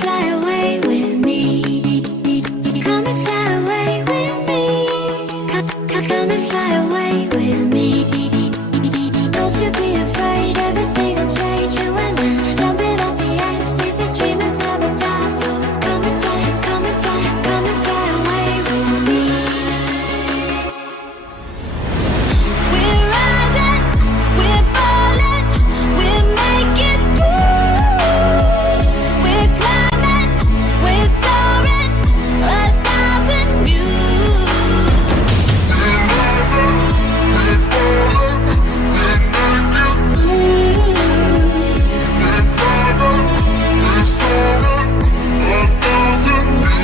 fly away with me. Come and fly away with me. Come and fly away with me. Don't you be afraid, everything will change. You and I, jumping off the edge. They say dreamers never die, so come and fly, come and fly, come and fly away with me. We're rising, we're falling, we're making moves. We're climbing, we're soaring, 1,000 views. We're rising, we're falling, we're making moves. We're climbing, we're soaring, 1,000 views.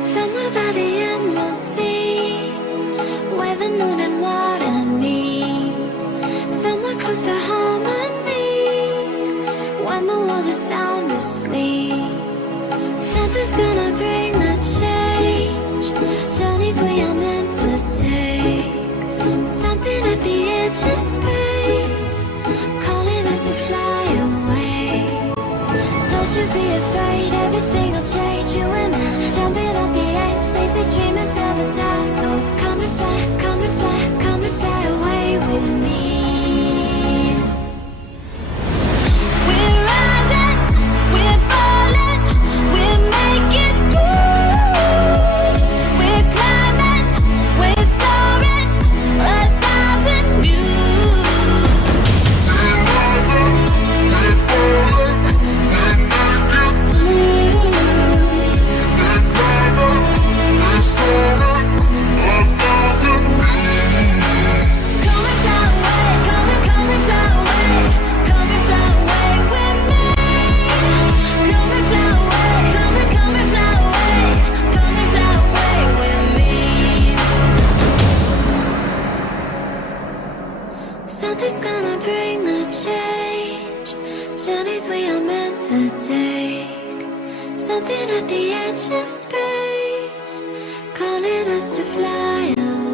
Somewhere by the emerald sea, where the moon and water meet. Somewhere close to harmony, when the world is sound asleep. Something's gonna bring the change, journeys we are meant to take. Something at the edge of space, calling us to fly away. Don't you be afraid, everything will change. You and I, jumping off the edge. They say dreamers never die, so come and fly, come and fly, come and fly away with me. We're rising, we're falling, we're making moves. We're climbing, we're soaring, 1,000 views. We're rising, we're falling, we're making moves. We're climbing, we're soaring, 1,000 views. Come and fly away, come and fly away, come and fly away with me. Come and fly away, come and fly away, come and fly away with me. Something's gonna bring the change, journeys we are meant to take. Something at the edge of space, calling us to fly away.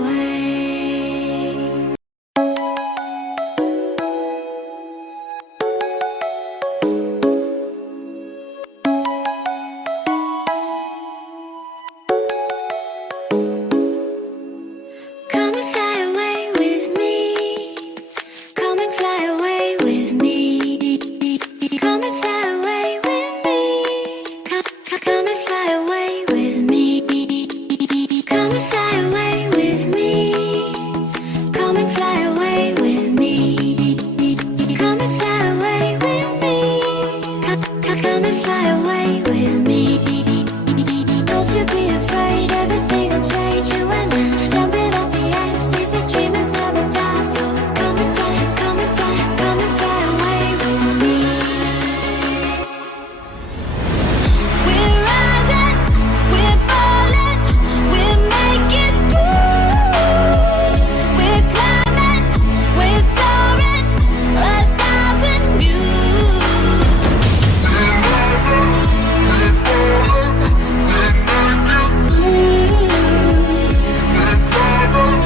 Come and fly away with me. Come and fly away with me. Come and fly away with me. Come and fly away with me. Come and fly away with me. Come and fly away with me. Come and fly away with me. Come and fly away with me. Don't you be afraid, everything will change. You and I, jumping off the edge. They say dreamers never die, so come and fly, come and fly, come and fly away with me. We're rising, we're falling, we're making moves. We're climbing, we're soaring, 1,000 views. We're rising, we're falling, we're making moves. We're climbing,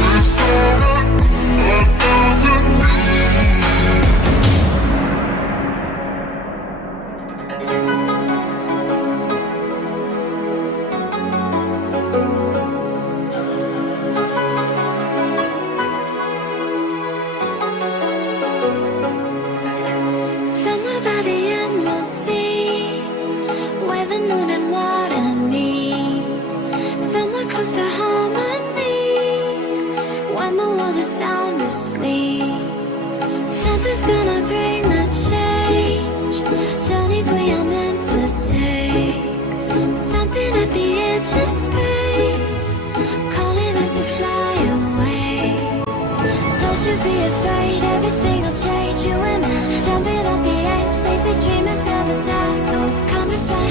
we're soaring, 1,000 Somewhere by the emerald sea, where the moon and water meet. Somewhere close to harmony, when the world is sound asleep. Something's gonna bring the change, journeys we are meant to take. Something at the edge of space, calling us to fly away. Don't you be afraid, everything will change. You and I, jumping off the edge. They say dreamers never die, so come and fly,